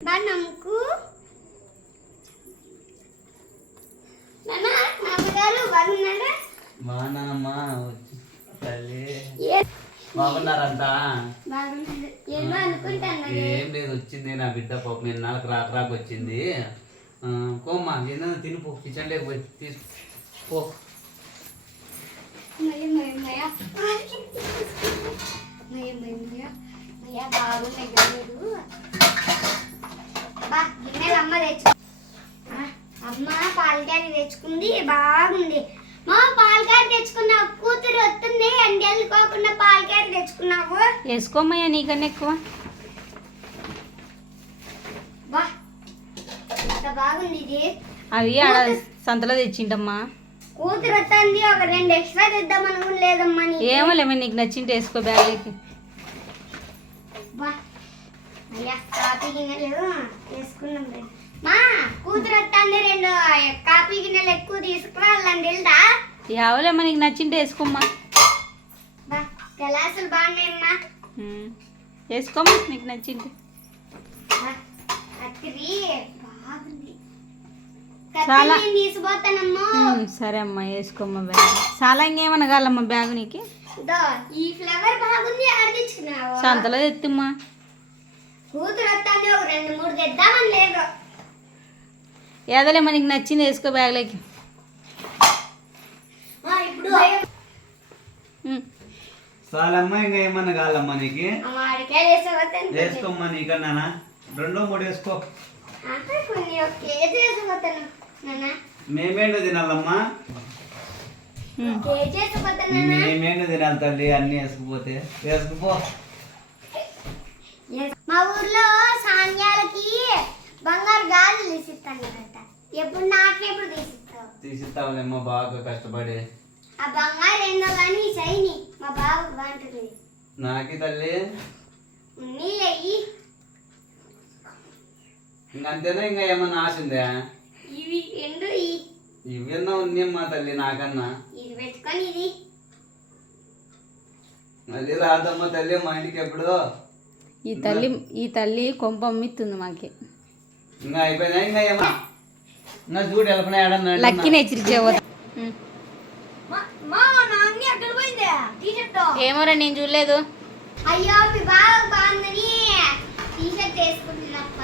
నమ్మకు నాన్నగారు బాగున్నారా? బాగున్నానమ్మా. తల్లి బాగున్నారంతా? ఏం లేదు, వచ్చింది నా బిడ్డ పాపం ఎన్నాళ్ళకి రాక వచ్చింది. కోమ్మా ఏదైనా తినిపో, కిచెన్ లేక పోయి తీసుకో. అమ్మ పాలకాయ తెచ్చుకుంది, బాగుంది. మా పాలకాయ తెచ్చుకున్నా, కూతురు వస్తుంది అండి, వెళ్ళుకోకుండా పాలకాయ తెచ్చుకున్నావు. వేసుకోమయ్యా నీకన్నా ఎక్కువ. బా ఎంత బాగుంది ఇది. అవి ఆడ సంతలో తెచ్చిండమ్మా. కూతురు వస్తుంది, ఒక 2 ఎక్స్ట్రా తెద్దామని లేదమ్మా. ఏమో లేమో నీకు నచ్చింటే వేసుకో బ్యాగ్కి. బా అయ్యా కాపీ గిన్నెలు వేసుకున్నాం. మా కూతురు వస్తుంది, 2 కాపీ గిన్నెలు ఎక్కువ తీసుకురావాలని తెలుదా? యావలేమ్మా నీకు నచ్చింటే వేసుకోమ్మా. బా గ్లాసులు బాగున్నాయమ్మా. వేసుకోమ్మా నీకు నచ్చింటే. కత్తిరి బాగుంది, చాలా తీసిపోతానమ్మా. సరే అమ్మా వేసుకోమ్మా బ్యాగ్. చాలా ఇంకేమన్నా కావాలమ్మా బ్యాగ్ నీకు? ఈ ఫ్లవర్ బాగుంది, ఆడిచుకున్నావు సంతలో తెత్తమ్మా. కూతురు వస్తుంది, ఒక 2-3 తెద్దామని లేదు. ఏదోలేమ్మా నీకు నచ్చింది వేసుకో బ్యాగ్లోకి. ఇప్పుడు చాలమ్మా, ఇంకా ఏమన్నా కావాలమ్మా నీకు? వేసుకోమ్మా, నీకన్నా 2-3 వేసుకో. మేమేండు తినాలమ్మా? మేమేండు తినాలి తల్లి, అన్ని వేసుకుపోతే. వేసుకుపో. మా ఊర్లో సాన్యాలకి బంగారు గాజులు తీసిస్తాను కదా, ఎప్పుడు నాకెప్పుడు తీసిస్తావు? తీసిస్తావులేమ్మా, బాగా కష్టపడి. ఆ బంగారు ఏందో కానీ సైని మా బాబు బాగుంటుంది. నాకి తల్లి నీళ్ళయ్యి ఇంకంతేనా? ఇంకా ఏమన్నా ఆశ ఉందా? ఇవి 2 ఇవన్నా ఉన్నాయమ్మా తల్లి నాకన్నా. ఇది పెట్టుకొని ఇది మళ్ళీ రాదమ్మా తల్లి మా ఇంటికి ఎప్పుడు. ఈ తల్లి కొంప అమ్మిస్తుంది మాకి. ఇంకా అయిపోయినా? ఇంకా ఏమా? ఇంకా చూడు వెళ్ళిపోయినా ఏడన్నా. లక్కీని హెచ్చరించేవద్దు. ఏమోరా నేను చూడలేదు. అయ్యో మీ బాగా బాగుందని టీషర్ట్ వేసుకుంటున్నప్ప.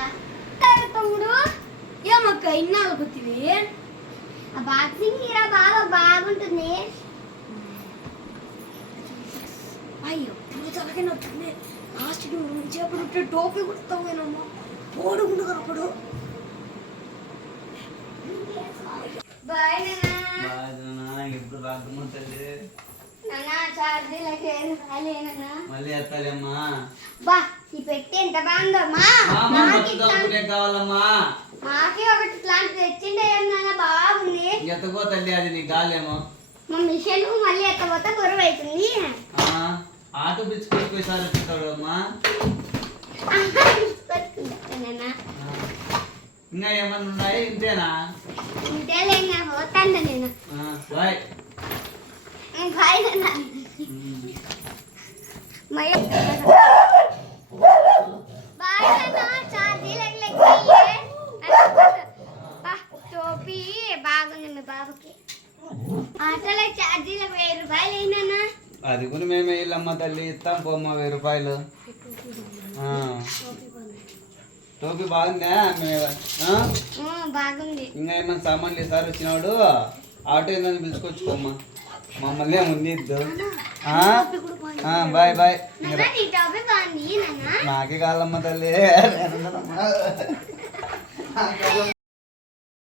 తమ్ముడు ఏమక్క ఇన్నాళ్ళకి వచ్చింది? ఆ బాక్సింగ్ హీరో బాగా బాగుంటుంది. అయ్యో తలకైనా వచ్చింది. లాస్ట్ చేపట్టే టోపీ కుడతామేనమ్మా, పోడుకుంటు కనపడు. బాయ్ ఎప్పుడు రాదమ్మా తల్లి. మళ్ళీ ఎత్తాలేమ్మా. బా ఈ పెట్టి ఎంత బాగుందమ్మా. కావాలమ్మా మాకే ఒకటి ఇట్లాంటి తెచ్చిండే బాగుంది. ఎత్తపో తల్లి, అది నీకు కాలేమో. మా మిషన్ మళ్ళీ ఎత్తపోతే బరువు అవుతుంది. ఆటో పిచ్చుకొని సార్ ఎత్తుతాడు అమ్మా. ఇంకా ఏమన్నా ఉన్నాయి? ఇంతేనా? ఇంతేలే, పోతాను నేను. బాయ్ బాయ్ టోపీ బాగుంది మీ బాబుకి. ఆటోలో ఛార్జీలకు 1000 రూపాయలు అయినా. అది కూడా మేమే ఇల్లమ్మ తల్లి, ఇస్తాం పోమ్మా 1000 రూపాయలు. టోపీ బాగుందా? బాగుంది. ఇంకా ఏమన్నా సామాన్లు ఈసారి వచ్చినాడు ఆటో ఏదైనా పిలుచుకొచ్చుకోమ్మా. మమ్మల్ని ఉంది. Bye bye. నాకే కావాలమ్మ తల్లి.